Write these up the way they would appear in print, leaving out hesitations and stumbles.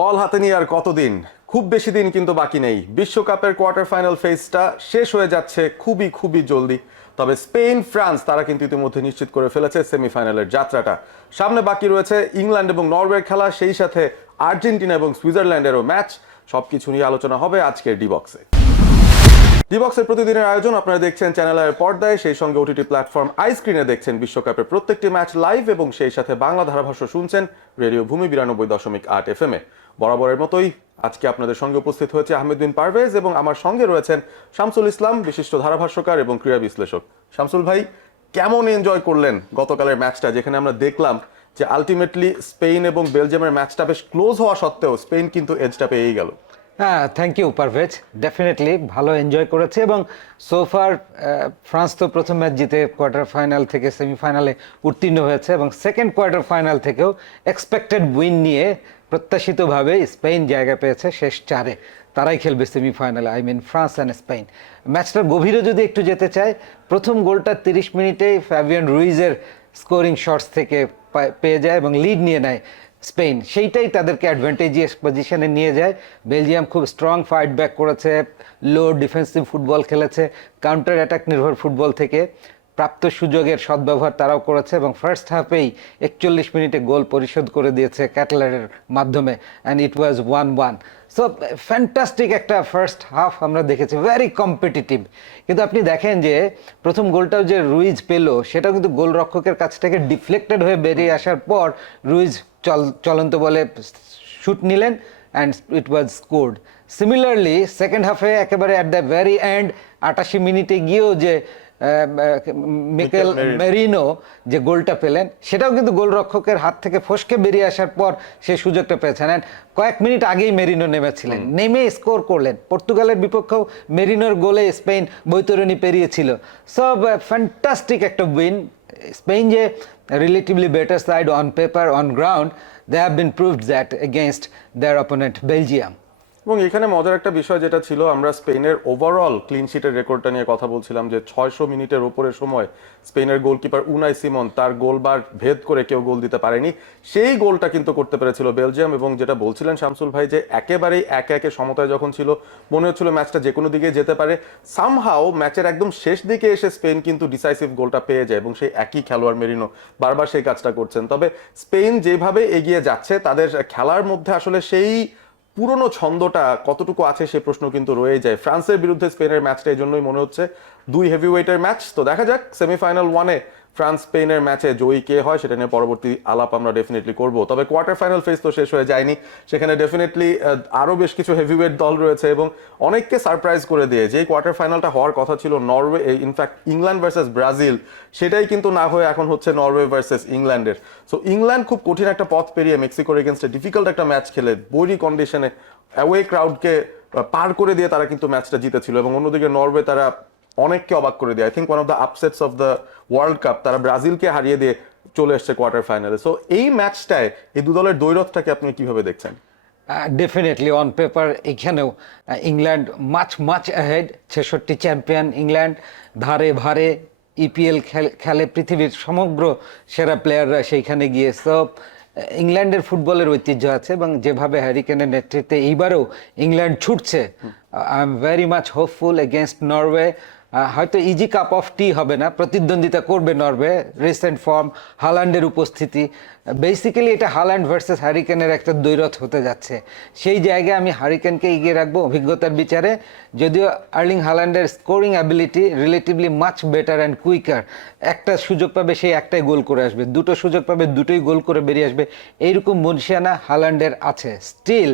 বল হাতে নিয়ে আর কতদিন, খুব বেশি দিন কিন্তু বাকি নেই। বিশ্বকাপের কোয়ার্টার ফাইনাল ফেজটা শেষ হয়ে যাচ্ছে খুবই খুবই জলদি। তবে স্পেন ফ্রান্স তারা কিন্তু ইতিমধ্যে নিশ্চিত করে ফেলেছে সেমিফাইনালের যাত্রাটা। সামনে বাকি রয়েছে ইংল্যান্ড এবং নরওয়ের খেলা, সেই সাথে আর্জেন্টিনা এবং সুইজারল্যান্ডেরও ম্যাচ। সবকিছু নিয়ে আলোচনা হবে আজকের ডি-বক্সে। ডি-বক্সের প্রতিদিনের আয়োজন আপনারা দেখছেন চ্যানেল এর পর্দায়, সেই সঙ্গে ওটিটি প্ল্যাটফর্ম আইস্ক্রিনে দেখছেন বিশ্বকাপের প্রত্যেকটি ম্যাচ লাইভ, এবং সেই সাথে বাংলা ধারাভাষ্য শুনছেন রেডিও ভূমি 92.8 FM এ। বরাবরের মতোই আজকে আপনাদের সঙ্গে উপস্থিত হয়েছে আহমেদ বিন পারভেজ, এবং আমার সঙ্গে রয়েছেন শামসুল ইসলাম, বিশিষ্ট ধারাভাষ্যকার এবং ক্রীড়া বিশ্লেষক। শামসুল ভাই, কেমন এনজয় করলেন গতকালের ম্যাচটা, যেখানে আমরা দেখলাম যে আলটিমেটলি স্পেন এবং বেলজিয়ামের ম্যাচটা বেশ ক্লোজ হওয়া সত্ত্বেও স্পেন কিন্তু এজটা পেয়েই গেল। হ্যাঁ, থ্যাংক ইউ পারভেজ। ডেফিনেটলি ভালো এনজয় করেছে, এবং সোফার ফ্রান্স তো প্রথম ম্যাচ জিতে কোয়ার্টার ফাইনাল থেকে সেমিফাইনালে উত্তীর্ণ হয়েছে, এবং সেকেন্ড কোয়ার্টার ফাইনাল থেকেও এক্সপেক্টেড উইন নিয়ে প্রত্যাশিতভাবে স্পেন জায়গা পেয়েছে শেষ চারে। তারাই খেলবে সেমিফাইনালে, I mean France and Spain. ম্যাচটার গভীরে যদি একটু যেতে চাই, প্রথম গোলটা 30 মিনিটেই ফ্যাবিয়ান রুইজের স্কোরিং শটস থেকে পেয়ে যায় এবং লিড নিয়ে নেয় স্পেন। সেইটাই তাদেরকে অ্যাডভান্টেজিয়াস পজিশনে নিয়ে যায়। বেলজিয়াম খুব স্ট্রং ফাইট ব্যাক করেছে, লো ডিফেন্সিভ ফুটবল খেলেছে, কাউন্টার অ্যাটাক নির্ভর ফুটবল থেকে প্রাপ্ত সুযোগের সদ্ব্যবহার তারাও করেছে, এবং ফার্স্ট হাফেই 41 মিনিটে গোল পরিশোধ করে দিয়েছে ক্যাটলারের মাধ্যমে, and it was 1-1। So fantastic একটা ফার্স্ট হাফ আমরা দেখেছি, ভেরি কম্পিটিটিভ। কিন্তু আপনি দেখেন যে প্রথম গোলটাও যে রুইজ পেল, সেটাও কিন্তু গোলরক্ষকের কাছ থেকে ডিফ্লেক্টেড হয়ে বেরিয়ে আসার পর রুইজ চলন্ত বলে শুট নিলেন, and it was scored. Similarly second হাফে একেবারে অ্যাট দ্য ভেরি এন্ড 88 মিনিটে গিয়েও যে মিকেল মেরিনো যে গোলটা পেলেন, সেটাও কিন্তু গোলরক্ষকের হাত থেকে ফসকে বেরিয়ে আসার পর সেই সুযোগটা পেয়েছেন। অ্যান্ড কয়েক মিনিট আগেই মেরিনো নেমেছিলেন, নেমে স্কোর করলেন। পর্তুগালের বিপক্ষেও মেরিনোর গোলে স্পেন বৈতরণী পেরিয়েছিল। সো ফ্যান্টাস্টিক একটা উইন। স্পেন যে relatively better side on paper, on ground, they have been proved that against their opponent Belgium. এবং এখানে মজার একটা বিষয় যেটা ছিল, আমরা স্পেনের ওভারঅল ক্লিন শিটের রেকর্ডটা নিয়ে কথা বলছিলাম, যে 600 মিনিটের ওপরের সময় স্পেনের গোলকিপার উনাই সিমন তার গোলবার ভেদ করে কেউ গোল দিতে পারেনি। সেই গোলটা কিন্তু করতে পেরেছিল বেলজিয়াম, এবং যেটা বলছিলেন শামসুল ভাই, যে একেবারেই একে একে সমতায় যখন ছিল, মনে হচ্ছিল ম্যাচটা যে কোনো দিকে যেতে পারে। সামহাও ম্যাচের একদম শেষ দিকে এসে স্পেন কিন্তু ডিসাইসিভ গোলটা পেয়ে যায়, এবং সেই একই খেলোয়াড় মেরিনো বারবার সেই কাজটা করছেন। তবে স্পেন যেভাবে এগিয়ে যাচ্ছে, তাদের খেলার মধ্যে আসলে সেই পুরনো ছন্দটা কতটুকু আছে সে প্রশ্ন কিন্তু রয়ে যায়। ফ্রান্সের বিরুদ্ধে স্পেনের ম্যাচটা এই জন্যই মনে হচ্ছে দুই হেভিওয়েটের ম্যাচ। তো দেখা যাক সেমিফাইনাল ওয়ানে ফ্রান্স স্পেনের ম্যাচে জয়ী কে হয়, সেটা নিয়ে পরবর্তী আলাপ আমরা ডেফিনেটলি করব। তবে কোয়ার্টার ফাইনাল ফেজ তো শেষ হয়ে যায়নি, সেখানে ডেফিনেটলি আরো বেশ কিছু হেভিওয়েট দল রয়েছে, এবং অনেককে সারপ্রাইজ করে দিয়ে যে কোয়ার্টার ফাইনালটা হওয়ার কথা ছিল Norway, in fact England versus Brazil, সেটাই কিন্তু না হয়ে এখন হচ্ছে নরওয়ে ভার্সেস ইংল্যান্ডের। সো ইংল্যান্ড খুব কঠিন একটা পথ পেরিয়ে মেক্সিকোর এগেনস্টে ডিফিকাল্ট একটা ম্যাচ খেলে বৈরী কন্ডিশনে অ্যাওয়ে ক্রাউডকে পার করে দিয়ে তারা কিন্তু ম্যাচটা জিতেছিল, এবং অন্যদিকে নরওয়ে তারা অনেককে অবাক করে দেয়। I think one of the upsets of the world cup, তারা ব্রাজিলকে হারিয়ে দিয়ে চলে এসছে কোয়ার্টার ফাইনালে। সো এই ম্যাচটায় এই দু দলের দ্বৈরথটাকে আপনি কিভাবে দেখছেন? ডেফিনেটলি অন পেপার এখানেও England much ahead. 66 champion England, ধারে ভারে ইপিএল খেলে পৃথিবীর সমগ্র সেরা প্লেয়াররা সেইখানে গিয়ে। সব ইংল্যান্ডের ফুটবলের ঐতিহ্য আছে, এবং যেভাবে হ্যারি কেনের নেতৃত্বে এইবারও ইংল্যান্ড ছুটছে, I am very much hopeful against Norway. হয়তো ইজি কাপ অফ টি হবে না, প্রতিদ্বন্দ্বিতা করবে নরওয়ে। রিসেন্ট ফর্ম, হালান্ডের উপস্থিতি, বেসিক্যালি এটা হালান্ড ভার্সেস হ্যারিকেনের একটা দ্বৈরথ হতে যাচ্ছে। সেই জায়গায় আমি হ্যারিকেনকে এগিয়ে রাখবো অভিজ্ঞতার বিচারে, যদিও আর্লিং হালান্ডের scoring ability relatively much better and quicker. একটা সুযোগ পাবে সেই একটাই গোল করে আসবে, দুটো সুযোগ পাবে দুটোই গোল করে বেরিয়ে আসবে, এইরকম মনসিয়ানা হালান্ডের আছে। স্টিল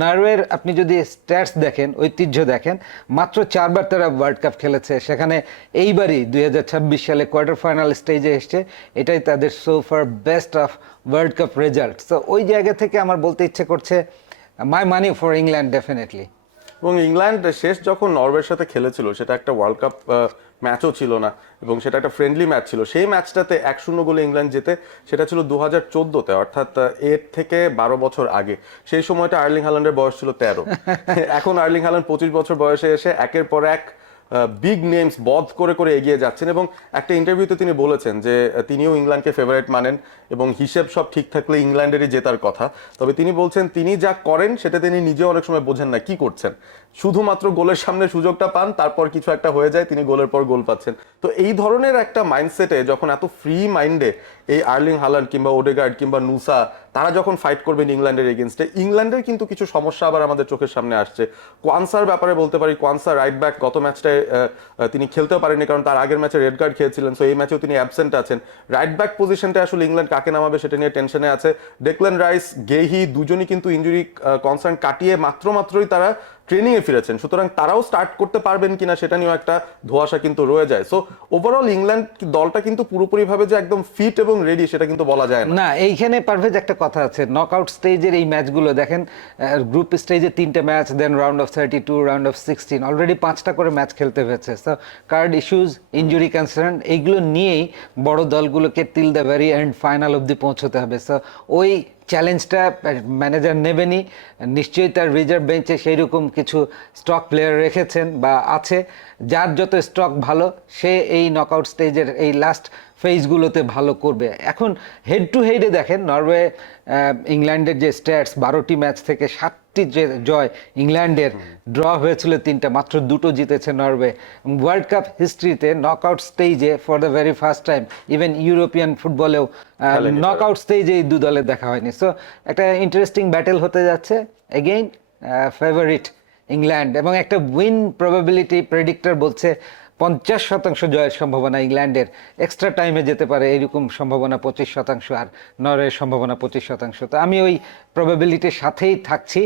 নরওয়ের আপনি যদি স্ট্যাটস দেখেন, ঐতিহ্য দেখেন, মাত্র 4 বার তারা ওয়ার্ল্ড কাপ খেলেছে, সেখানে এইবারই 2026 সালে কোয়ার্টার ফাইনাল স্টেজে এসছে। এটাই তাদের সোফার best of world cup result. So ওই জায়গা থেকে আমার বলতে ইচ্ছে করছে মাই মানি ফর ইংল্যান্ড ডেফিনেটলি। এবং ইংল্যান্ড শেষ যখন নরওয়ের সাথে খেলেছিল, সেটা একটা ওয়ার্ল্ড কাপ ম্যাচও ছিল না, এবং সেটা একটা ফ্রেন্ডলি ম্যাচ ছিল। সেই ম্যাচটাতে 1-0 গোলে ইংল্যান্ড জেতে, সেটা ছিল 2014-তে, অর্থাৎ এর থেকে 12 বছর আগে। সেই সময়টা আর্লিং হাল্যান্ডের বয়স ছিল 13। এখন আর্লিং হাল্যান্ড 25 বছর বয়সে এসে একের পর এক বিগ নেমস বধ করে করে এগিয়ে যাচ্ছেন। এবং একটা ইন্টারভিউতে তিনি বলেছেন যে তিনিও ইংল্যান্ডকে ফেভারিট মানেন এবং হিসেব সব ঠিক থাকলে ইংল্যান্ডেরই জেতার কথা। তবে তিনি বলছেন তিনি যা করেন সেটা তিনি নিজেও অনেক সময় বোঝেন না কি করছেন, শুধুমাত্র গোলের সামনে সুযোগটা পান, তারপর কিছু একটা হয়ে যায়, তিনি গোলের পর গোল পাচ্ছেন। তো এই ধরনের একটা মাইন্ডসেটে যখন এত ফ্রি মাইন্ডে এই আর্লিং হালান্ড কিংবা ওডেগার্ড কিংবা নুসা তারা যখন ফাইট করবেন ইংল্যান্ডের এগেনস্টে, ইংল্যান্ডের কিন্তু কিছু সমস্যা আবার আমাদের চোখের সামনে আসছে। কোয়ানসার ব্যাপারে বলতে পারি, কোয়ানসা রাইট ব্যাক গত ম্যাচটায় তিনি খেলতেও পারেননি কারণ তার আগের ম্যাচে রেড কার্ড খেয়েছিলেন, সো এই ম্যাচেও তিনি অ্যাবসেন্ট আছেন। রাইট ব্যাক পজিশনটা আসলে ইংল্যান্ড কাকে নামাবে সেটা নিয়ে টেনশনে আছে। ডেকল্যান রাইস, গেহি দুজনই কিন্তু ইনজুরি কনসার্ন কাটিয়ে মাত্রই তারা ট্রেনিং এ ফিরেছেন, সুতরাং তারাও স্টার্ট করতে পারবেন কিনা সেটা নিয়েও একটা ধোঁয়াশা কিন্তু রয়ে যায়। সো ওভারঅল ইংল্যান্ড দলটা কিন্তু পুরোপুরি ভাবে যে একদম ফিট এবং রেডি সেটা কিন্তু বলা যায় না। না, এইখানে পারভেজ একটা কথা আছে, নকআউট স্টেজের এই ম্যাচগুলো দেখেন, গ্রুপ স্টেজে 3টে match, then round of 32, round of 16, already 5টা করে ম্যাচ খেলতে হয়েছে। So card issues, injury concern, এইগুলো নিয়েই বড় দলগুলোকে till the very end final অবধি পৌঁছতে হবে। সো ওই চ্যালেঞ্জটা ম্যানেজার নেবেনই, নিশ্চয়ই তার রিজার্ভ বেঞ্চে সেই রকম কিছু স্টক প্লেয়ার রেখেছেন বা আছে, যার যত স্টক ভালো সে এই নকআউট স্টেজের এই লাস্ট ফেজগুলোতে ভালো করবে। এখন হেড টু হেডে দেখেন নরওয়ে ইংল্যান্ডের যে স্ট্যাটস, 12টি ম্যাচ থেকে 7টি যে জয় ইংল্যান্ডের, ড্র হয়েছিল 3টা, মাত্র 2টো জিতেছে নরওয়ে। ওয়ার্ল্ড কাপ হিস্ট্রিতে নকআউট স্টেজে for the very first time, even European ফুটবলেও নকআউট স্টেজে এই দু দলের দেখা হয়নি। সো একটা ইন্টারেস্টিং ব্যাটেল হতে যাচ্ছে। এগেইন ফেভারিট ইংল্যান্ড, এবং একটা উইন প্রবাবিলিটি প্রেডিক্টর বলছে 50% জয়ের সম্ভাবনা ইংল্যান্ডের, এক্সট্রা টাইমে যেতে পারে এইরকম সম্ভাবনা 25%, আর নরওয়ের সম্ভাবনা 25%। তো আমি ওই প্রবাবিলিটির সাথেই থাকছি,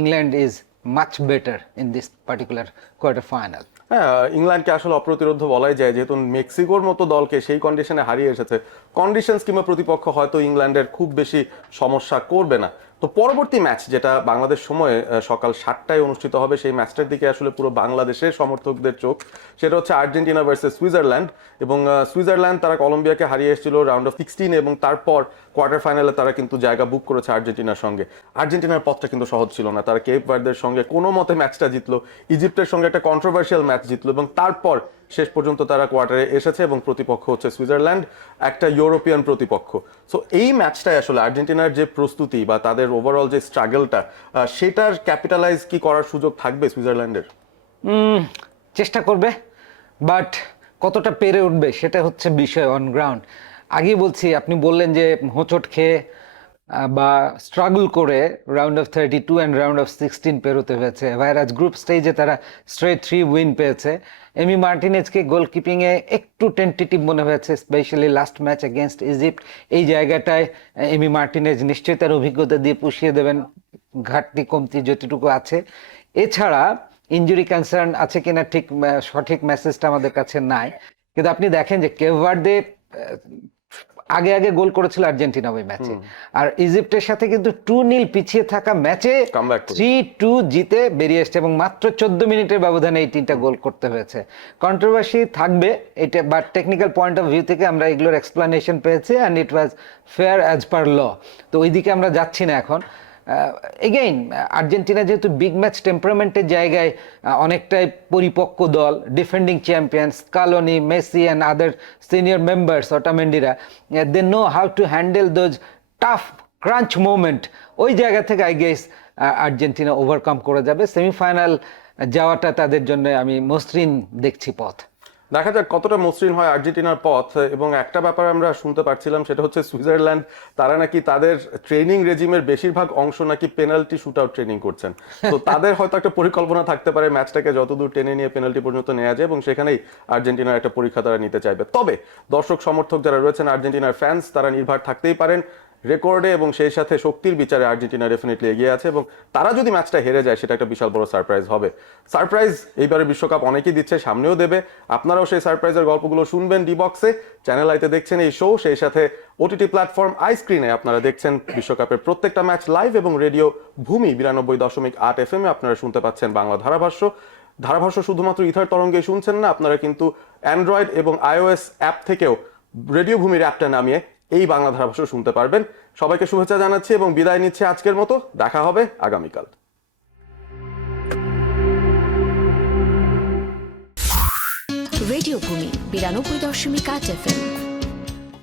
England is much better in this particular quarter final. হ্যাঁ, ইংল্যান্ডকে আসলে অপ্রতিরোধ্য বলাই যায়, যেহেতু মেক্সিকোর মতো দলকে সেই কন্ডিশনে হারিয়ে এসেছে। কন্ডিশনস কিংবা প্রতিপক্ষ হয়তো ইংল্যান্ডের খুব বেশি সমস্যা করবে না। তো পরবর্তী ম্যাচ যেটা বাংলাদেশ সময়ে সকাল 7টায় অনুষ্ঠিত হবে, সেই ম্যাচটার দিকে আসলে পুরো বাংলাদেশের সমর্থকদের চোখ, সেটা হচ্ছে আর্জেন্টিনা ভার্সেস সুইজারল্যান্ড। এবং সুইজারল্যান্ড তারা কলম্বিয়াকে হারিয়ে এসেছিল রাউন্ড অফ 16, এবং তারপর কোয়ার্টার ফাইনালে তারা কিন্তু জায়গা বুক করেছে আর্জেন্টিনার সঙ্গে। আর্জেন্টিনার পথটা কিন্তু সহজ ছিল না, তারা কেপ ভার্দের সঙ্গে কোনো মতে ম্যাচটা জিতলো, ইজিপ্টের সঙ্গে একটা কন্ট্রোভার্সিয়াল ম্যাচ জিতলো, এবং তারপর শেষ পর্যন্ত তারা কোয়ার্টারে এসেছে এবং প্রতিপক্ষ হচ্ছে সুইজারল্যান্ড, একটা ইউরোপিয়ান প্রতিপক্ষ। সো এই ম্যাচটাই আসলে আর্জেন্টিনার যে প্রস্তুতি বা তাদের ওভারঅল যে স্ট্রাগলটা, সেটার ক্যাপিটালাইজ কি করার সুযোগ থাকবে সুইজারল্যান্ডের? চেষ্টা করবে, বাট কতটা পেরে উঠবে সেটা হচ্ছে বিষয় অন গ্রাউন্ড। আগে বলছি, আপনি বললেন যে হোঁচট খেয়ে বা স্ট্রাগল করে round of 32 and round of 16 পেরোতে হয়েছে, ভাইরাজ গ্রুপ স্টেজে তারা স্ট্রেট 3 উইন পেয়েছে। এমি মার্টিনেজকে গোলকিপিংয়ে একটু টেন্টেটিভ মনে হয়েছে, specially last match against Egypt. এই জায়গাটায় এমি মার্টিনেজ নিশ্চয়ই তার অভিজ্ঞতা দিয়ে পুষিয়ে দেবেন ঘাটতি কমতি যতটুকু আছে। এছাড়া ইনজুরি কনসার্ন আছে কিনা ঠিক সঠিক মেসেজটা আমাদের কাছে নাই, কিন্তু আপনি দেখেন যে কেপ ভার্দে আগে আগে গোল করেছিল আর্জেন্টিনা ওই ম্যাচে, আর ইজিপ্টের সাথে কিন্তু 2-0 পিছিয়ে থাকা ম্যাচে 3-2 জিতে বেরিয়ে এসছে, এবং মাত্র 14 মিনিটের ব্যবধানে এই 3টা গোল করতে হয়েছে। কন্ট্রোভার্সি থাকবে এটা, but technical point of view থেকে আমরা এগুলোর এক্সপ্লানেশন পেয়েছি, and it was fair as per law. তো ওইদিকে আমরা যাচ্ছি না এখন। এগেইন আর্জেন্টিনা যেহেতু বিগ ম্যাচ টেম্পারামেন্টের জায়গায় অনেকটাই পরিপক্ক দল, defending champion Scaloni, Messi and other senior members, অটামেন্ডিরা, they know how to handle those tough crunch moment. ওই জায়গা থেকে আই গেস আর্জেন্টিনা ওভারকাম করে যাবে। সেমিফাইনাল যাওয়াটা তাদের জন্য আমি মসৃণ দেখছি পথ। দেখা যাক কতটা মসৃণ হয় আর্জেন্টিনার পথ। এবং একটা ব্যাপার আমরা শুনতে পাচ্ছিলাম, সেটা হচ্ছে সুইজারল্যান্ড তারা নাকি তাদের ট্রেনিং রেজিমের বেশিরভাগ অংশ নাকি পেনাল্টি শুট আউট ট্রেনিং করছেন। তো তাদের হয়তো একটা পরিকল্পনা থাকতে পারে ম্যাচটাকে যতদূর টেনে নিয়ে পেনাল্টি পর্যন্ত নেওয়া যায়, এবং সেখানেই আর্জেন্টিনার একটা পরীক্ষা তারা নিতে চাইবে। তবে দর্শক সমর্থক যারা রয়েছেন আর্জেন্টিনার ফ্যান্স, তারা নির্ভর থাকতেই পারেন রেকর্ডে এবং সেই সাথে শক্তির বিচারে আর্জেন্টিনা ডেফিনেটলি এগিয়ে আছে, এবং তারা যদি ম্যাচটা হেরে যায় সেটা একটা বিশাল বড় সারপ্রাইজ হবে। সারপ্রাইজ এইবারে বিশ্বকাপ অনেকেই দিচ্ছে, সামনেও দেবে। আপনারাও সেই সারপ্রাইজের গল্পগুলো শুনবেন ডি বক্সে। চ্যানেল আইতে দেখছেন এই শো, সেই সাথে ওটিটি প্ল্যাটফর্ম আই স্ক্রিনে আপনারা দেখছেন বিশ্বকাপের প্রত্যেকটা ম্যাচ লাইভ, এবং রেডিও ভূমি 92.8 FM এ আপনারা শুনতে পাচ্ছেন বাংলা ধারাভাষ্য শুধুমাত্র ইথার তরঙ্গে শুনছেন না, আপনারা কিন্তু অ্যান্ড্রয়েড এবং iOS অ্যাপ থেকেও রেডিও ভূমির অ্যাপটা নামিয়ে এই বাংলা ধারাভাষ্য শুনতে পারবেন। সবাইকে শুভেচ্ছা জানাচ্ছি এবং বিদায় নিচ্ছে আজকের মতো। দেখা হবে আগামীকাল। রেডিও ভূমি 92.8 FM।